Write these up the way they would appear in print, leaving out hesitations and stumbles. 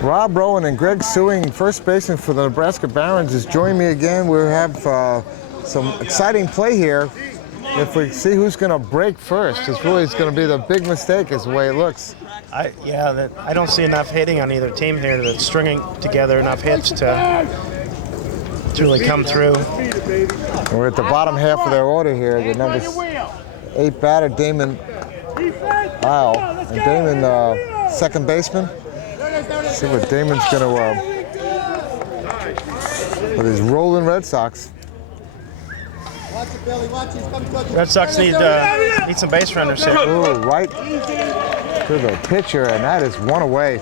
Rob Rowan and Greg Sewing, first baseman for the Nebraska Barons, is joining me again. We have some exciting play here. If we see who's going to break first, it's really going to be the big mistake, is the way it looks. I don't see enough hitting on either team here that's stringing together enough hits to really come through. We're at the bottom half of their order here. The number 8 batter, Damon Isle, and Damon, second baseman. Let's see what Damon's going to with his rolling Red Sox. Red Sox need some base runners here. Ooh, right to the pitcher, and that is one away.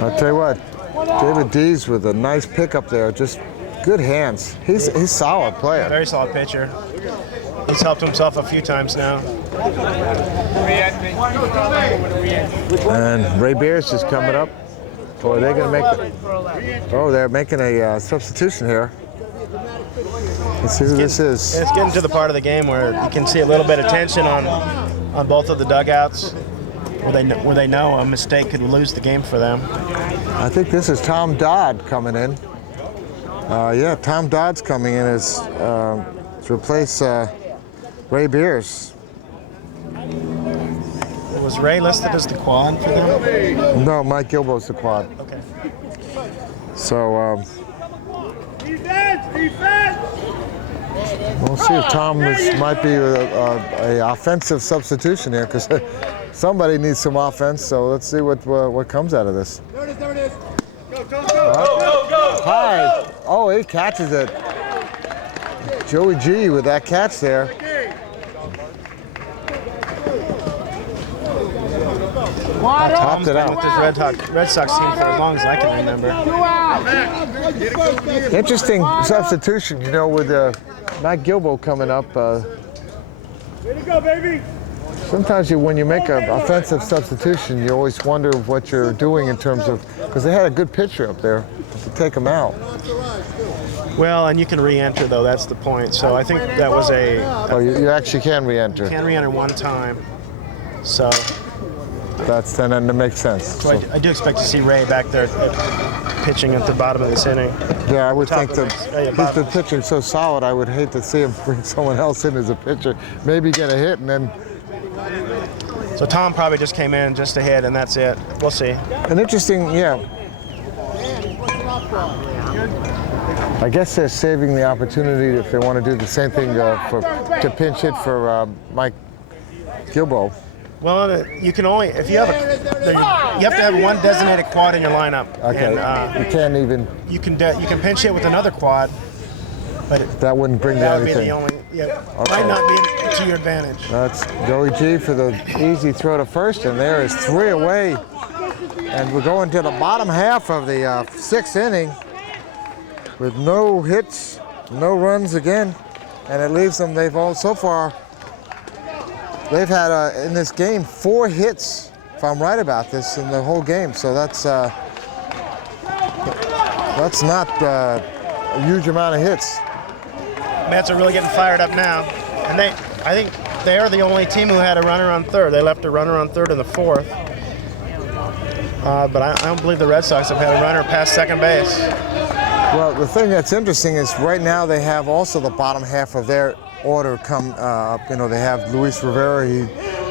I'll tell you what, David Dees with a nice pickup there, just good hands. He's a solid player. Very solid pitcher. He's helped himself a few times now. And Ray Beers is coming up. Or are they going to make it? Oh, they're making a substitution here. Let's see who this is. It's getting to the part of the game where you can see a little bit of tension on both of the dugouts, where they know a mistake could lose the game for them. I think this is Tom Dodd coming in. Yeah, Tom Dodd's coming in to replace Ray Beers. Was Ray listed as the quad for them? No, Mike Gilbo's the quad. Okay. So, we'll see if Tom might be a offensive substitution here, because somebody needs some offense. So let's see what comes out of this. There it is. Go, Tom, go. High. Oh, he catches it. Joey G with that catch there. Topped it out. With this Red Sox team for as long as I can remember. Interesting substitution, you know, with Mike Gilbo coming up. Way to go, baby. Sometimes when you make an offensive substitution, you always wonder what you're doing in terms of, because they had a good pitcher up there to take him out. Well, and you can re-enter, though. That's the point. So I think that was Oh, you actually can re-enter. You can re-enter one time. So then it makes sense. So I do expect to see Ray back there pitching at the bottom of this inning. Yeah, I would think that he's been pitching so solid, I would hate to see him bring someone else in as a pitcher. Maybe get a hit and then... So Tom probably just came in just to hit, and that's it. We'll see. An interesting, yeah. I guess they're saving the opportunity if they want to do the same thing to pinch hit for Mike Gilbo. Well, you can only you have to have one designated quad in your lineup. Okay. And, you can't even. You can pinch hit with another quad, but that wouldn't bring that anything. Would be the only. Yeah, okay. Might not be to your advantage. That's Joey G for the easy throw to first, and there is 3 away, and we're going to the bottom half of the 6th inning with no hits, no runs again, and it leaves them. They've all so far. They've had, in this game, 4 hits, if I'm right about this, in the whole game. So that's not a huge amount of hits. Mets are really getting fired up now. And I think they are the only team who had a runner on third. They left a runner on third in the 4th. But I don't believe the Red Sox have had a runner past second base. Well, the thing that's interesting is right now they have also the bottom half of their order come up. You know, they have Luis Rivera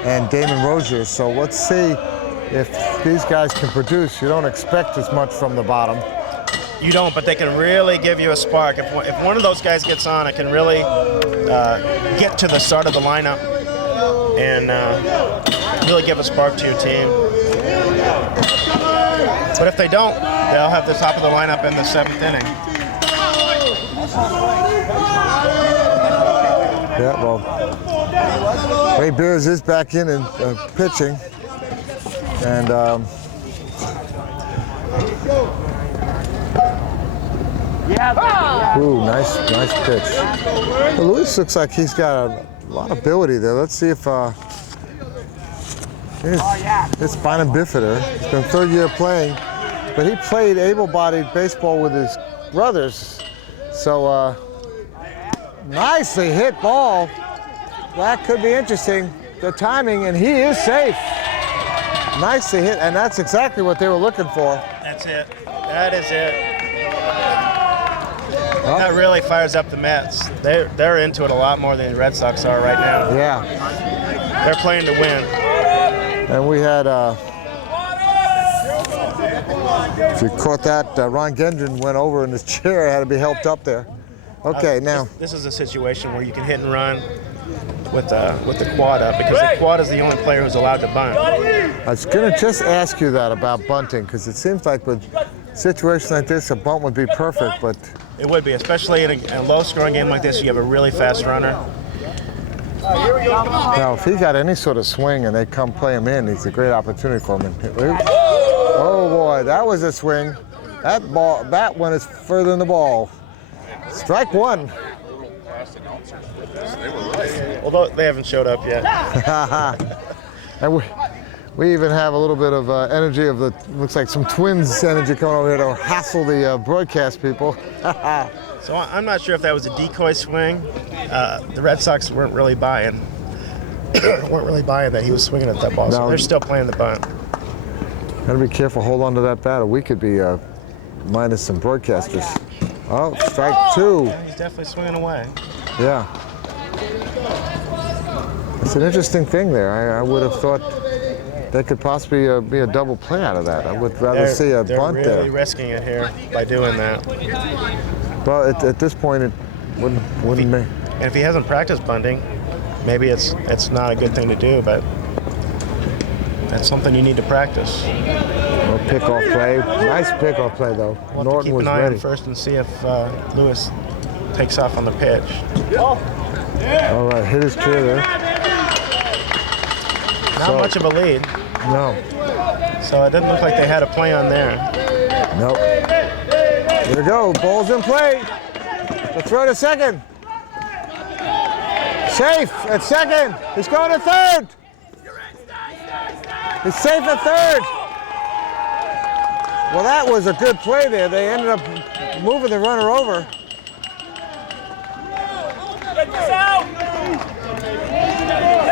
and Damon Rogers. So let's see if these guys can produce. You don't expect as much from the bottom. You don't, but they can really give you a spark. If one of those guys gets on, it can really get to the start of the lineup and really give a spark to your team. But if they don't, they'll have the top of the lineup in the 7th inning. Yeah, well, Ray Beers is back in and pitching, and ooh, nice pitch. Well, Luis looks like he's got a lot of ability there. Let's see if it's spina bifida. He's been 3rd year playing, but he played able-bodied baseball with his brothers, so nicely hit ball. That could be interesting. the timing, and he is safe. Nicely hit, and that's exactly what they were looking for. That's it. That is it. That really fires up the Mets. They're into it a lot more than the Red Sox are right now. Yeah. They're playing to win. And we had, if you caught that, Ron Gendron went over in his chair, had to be helped up there. Okay, now. This is a situation where you can hit and run with the quad up, because the quad is the only player who's allowed to bunt. I was going to just ask you that about bunting, because it seems like with situations like this, a bunt would be perfect, but... It would be, especially in a low-scoring game like this. You have a really fast runner. Now, if he got any sort of swing and they come play him in, it's a great opportunity for him. Oh boy, that was a swing. That one is further than the ball. Strike one. Although they haven't showed up yet. And we even have a little bit of energy of the, looks like some Twins energy coming over here to hassle the broadcast people. So I'm not sure if that was a decoy swing. The Red Sox weren't really buying that he was swinging at that ball. So they're still playing the bunt. Gotta be careful, hold on to that bat, or we could be minus some broadcasters. Oh, strike two. Yeah, he's definitely swinging away. Yeah. It's an interesting thing there. I would have thought there could possibly be a double play out of that. I would rather see a bunt there. They're really risking it here by doing that. Well, at this point, it wouldn't be. And if he hasn't practiced bunting, maybe it's not a good thing to do, but that's something you need to practice. No pickoff play. Nice pickoff play, though. We'll Norton keep was an eye ready. on first and see if Lewis takes off on the pitch. All right, hit his chair there. Not much of a lead, No. so it didn't look like they had a play on there. Nope. Here we go. Ball's in play. The throw to second. Safe at second. He's going to third. He's safe at third. Well, that was a good play there. They ended up moving the runner over.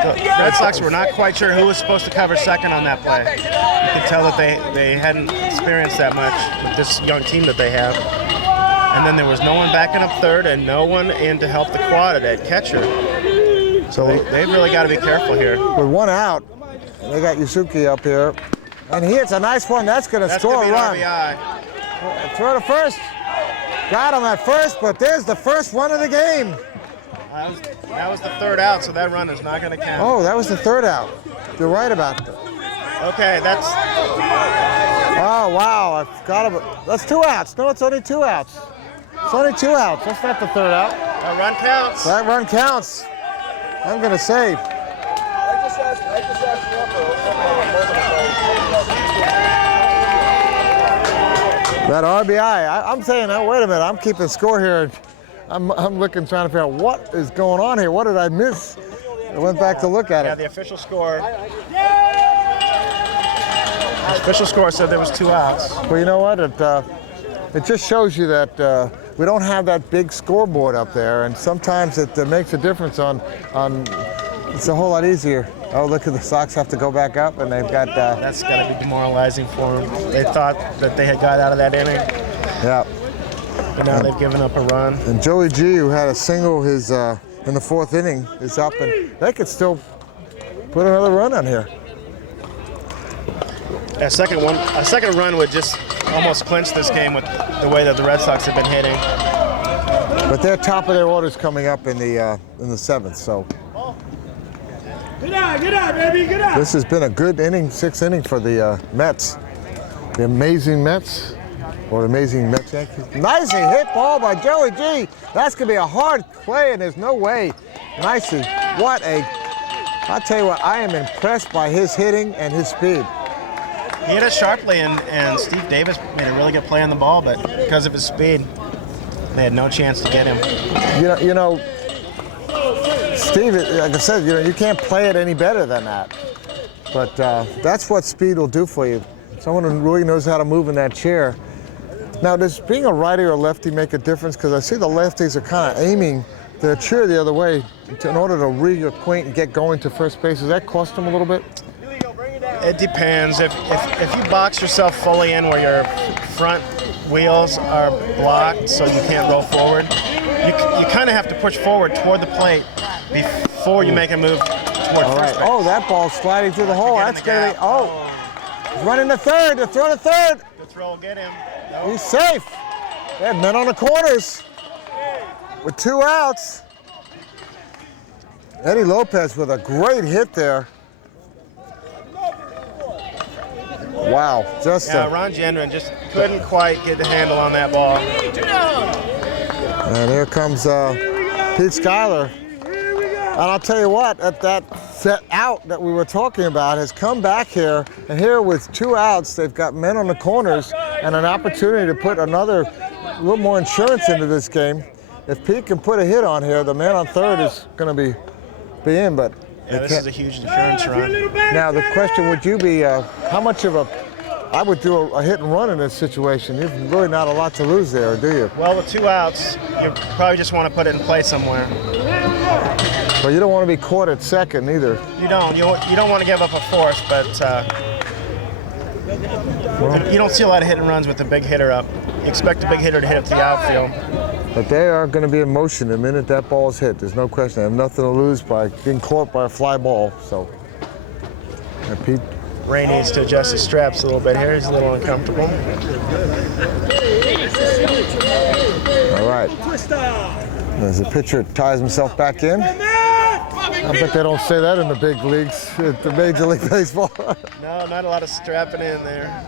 The Red Sox were not quite sure who was supposed to cover second on that play. You could tell that they hadn't experienced that much with this young team that they have. And then there was no one backing up third and no one in to help the quad at catcher. So they've really got to be careful here. With one out, they got Yusuke up here. And he hits a nice one. That's going to score a run. RBI. Throw to first. Got him at first, but there's the first one of the game. That was the third out, so that run is not going to count. Oh, that was the third out. You're right about that. Okay, that's... Oh, wow. I forgot about... That's 2 outs. No, it's only 2 outs. It's only 2 outs. That's not the third out. That run counts. That run counts. I'm going to say. That RBI. I'm saying, oh, wait a minute. I'm keeping score here. I'm looking, trying to figure out what is going on here. What did I miss? I went back to look at Yeah, it. the official score. The official score said there was 2 outs. Well, you know what? It just shows you that we don't have that big scoreboard up there, and sometimes it makes a difference on. It's a whole lot easier. Oh, look at the Sox have to go back up, and they've got. That's got to be demoralizing for them. They thought that they had got out of that inning, Yeah. but now they've given up a run. And Joey G, who had a single in the 4th inning, is up, and they could still put another run on here. A second run would just almost clinch this game with the way that the Red Sox have been hitting. But they're top of their orders coming up in the 7th, so. Get out, baby, get out. This has been a good inning, 6th inning for the Mets. The amazing Mets, or amazing Mets Yankees. Nicely hit ball by Joey G. That's going to be a hard play, and there's no way. Nicely. I'll tell you what, I am impressed by his hitting and his speed. He hit it sharply, and Steve Davis made a really good play on the ball, but because of his speed, they had no chance to get him. You know, Steve, like I said, you can't play it any better than that. But that's what speed will do for you. Someone who really knows how to move in that chair. Now, does being a righty or lefty make a difference? Because I see the lefties are kind of aiming the cheer the other way in order to reacquaint and get going to first base? Does that cost them a little bit? It depends. If you box yourself fully in where your front wheels are blocked so you can't roll forward, you kind of have to push forward toward the plate before you make a move toward All right. first base. Oh, that ball's sliding through the hole. Get in That's the going to gap. be, oh. He's running to third. They're throwing to third. The throw will get him. Nope. He's safe. They have men on the corners with 2 outs. Eddie Lopez with a great hit there. Wow, just Yeah, Ron Gendron just couldn't quite get the handle on that ball. and here comes Pete Schuyler. And I'll tell you what, that set out that we were talking about has come back here, and here with 2 outs, they've got men on the corners and an opportunity to put another little more insurance into this game. If Pete can put a hit on here, the man on third is going to be in, but Yeah, this is a huge insurance run. now the question would you be, how much of I would do a hit and run in this situation. You've really not a lot to lose there, do you? Well, with 2 outs, you probably just want to put it in play somewhere. But you don't want to be caught at second either. You don't. You don't want to give up a force, but you don't see a lot of hit and runs with the big hitter up. You expect a big hitter to hit up the outfield. But they are going to be in motion the minute that ball is hit. There's no question. They have nothing to lose by being caught by a fly ball. So, and Pete. Ray needs to adjust his straps a little bit here. He's a little uncomfortable. All right. As the pitcher ties himself back in. I bet they don't say that in the big leagues, at the Major League Baseball. No, not a lot of strapping in there.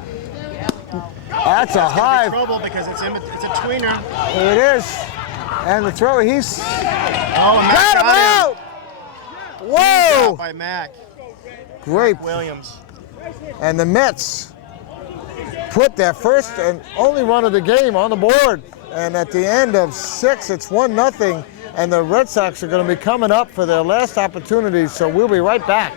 That's a high. Trouble because it's a tweener. Here it is. And the throw, he's Oh, and Mac got him got him. out. Whoa! By Mac Great. Williams. And the Mets put their first and only run of the game on the board. And at the end of 6, it's 1-0. And the Red Sox are going to be coming up for their last opportunity. So we'll be right back.